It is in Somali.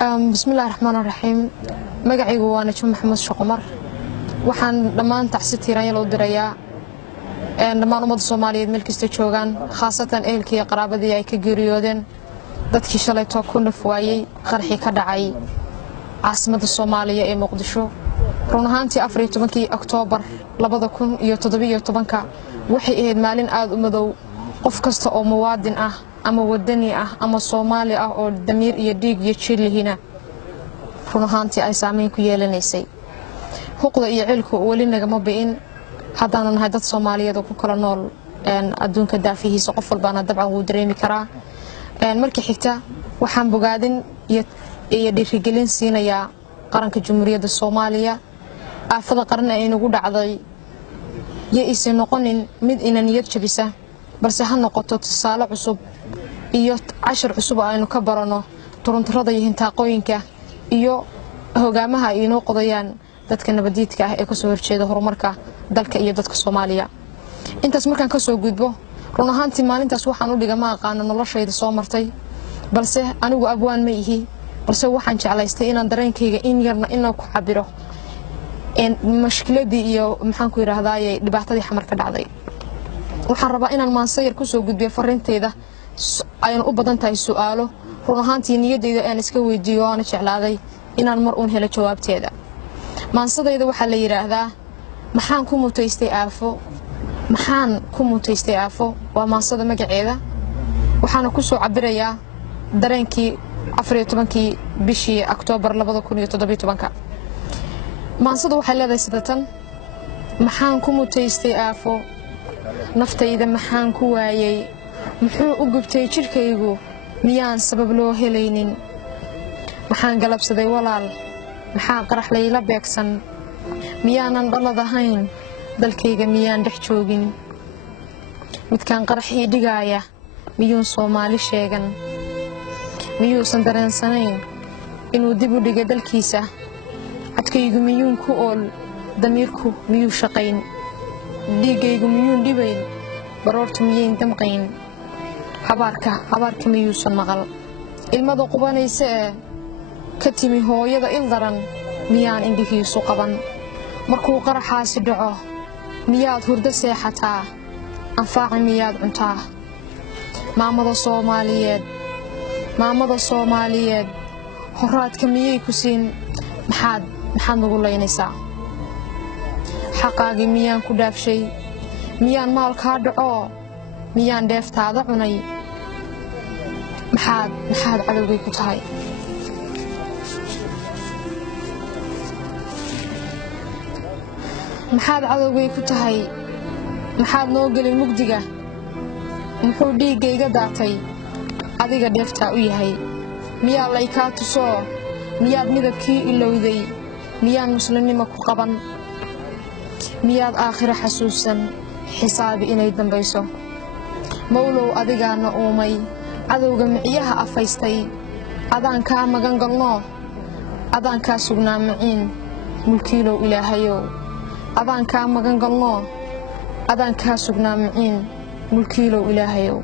بسم الله الرحمن الرحيم magacaygu waa Najmo Maxamed Shaqomar waxaan dhammaan tacsiir aan loo dirayaa dhammaan ummadda Soomaaliyeed meel kasta joogan khaasatan ehelkii iyo qaraabadii ay ka geeriyoodeen dadkii shalay ku nafwaayay qarxi ka dhacay caasimadda Soomaaliya ee Muqdisho run ahaantii 14 Oktoobar 2017 waxay ahayd maalin aad u madow qof kasta oo muwaadin ah ama wadani ah ama Soomaali ah oo damiir iyo dhiig iyo jir lehina run ahaantii ay saameyn ku yeelanaysay xuquuqda iyo cilku wali nagama biin haddana nahay dad Soomaaliyeed oo ku kala nool adduunka daafihiisa qof walbaana dabcan wuu dareemi karaa markii xigta waxaan bogaadin iyo dhiirigelin siinayaa qaranka Jamhuuriyadda Soomaaliya aafada qaran ee inagu dhacday aysan noqonin mid ina niyad jabisa balse ha noqoto tusaale cusub iyo cashar cusub aynu ka barano turuntarada iyo hintaaqooyinka iyo hogaamaha ay inoo qodayaan dadka nabadiidka ah ee ka soo horjeeda horumarka dalka iyo dadka Soomaaliya intaas markaan ka soo gudbo run ahaantii maalintaas waxaan u dhigama aqaan noloshayda soo martay balse anigu abwaan ma ihi balse waxaan jeclaystay inaan dareenkayga in yarna inaan ku cabiro mashkiladii iyo maxaan ku yiraahdaa dhibaatadii xamar ka dhacday waxaan rabaa inaan maansayir ku soo gudbiyo fariintayda ayaan u badan tahay su'aalo run ahaantii niyadeyda aan iska weydiiyo aan jeclaaday inaan mar uun helo jawaabteeda maansadayda waxa la yiraahdaa maxaan ku mutaystay aafo waa maansada magaceeda waxaana ku soo cabirayaa dareenkii 14 bishii Oktoobar 2017 maansada waxay leedahay sidatan maxaan ku mutaystay aafo naftayda maxaan ku waayay muxuu u gubtay jirkaygu miyaan sabab loo helaynin maxaan galabsaday walaal maxaa qarax layla beegsan miyaanan dhaladahayn dalkayga miyaan dhex joogin midkaan qarax ii dhigaaya miyuun Soomaali sheegan miyuusan dareensanayn inuu dib u dhigay dalkiisa codkaygu miyuun ku ool damiirku miyuu shaqayn dhiigaygu miyuun dhibayn baroortu miyayn damqayn habaarka miyuusan maqal ilmada qubanaysa ee ka timi hooyada il daran miyaan indhihiisu qaban markuu qaraxaasi dhaco miyaad hurdo seexataa anfaaci miyaad cuntaa maamada Soomaaliyeed horaadka miyay ku siin maxaad nagu leynaysaa xaqaagii miyaan ku dhaafshay miyaan maalkaa dhaco miyaan dheeftaada cunay maxaad cadowgay ku tahay maxaad noo gelin mugdiga muxuu dhiigayga daatay adiga dheeftaa u yahay miyaa laykaa tusoo miyaad midabkii ilowday miyaan muslimnimo ku qaban miyaad aakhira xasuusan xisaabi inay dambayso mawlow adigaana uumay cadowga miciyaha afaystay adaan kaa magan galno adaan kaa sugnaa maciin mulkiilow ilaahayow adaan kaa magan galno adaan kaa sugnaa maciin mulkiilow ilaahayow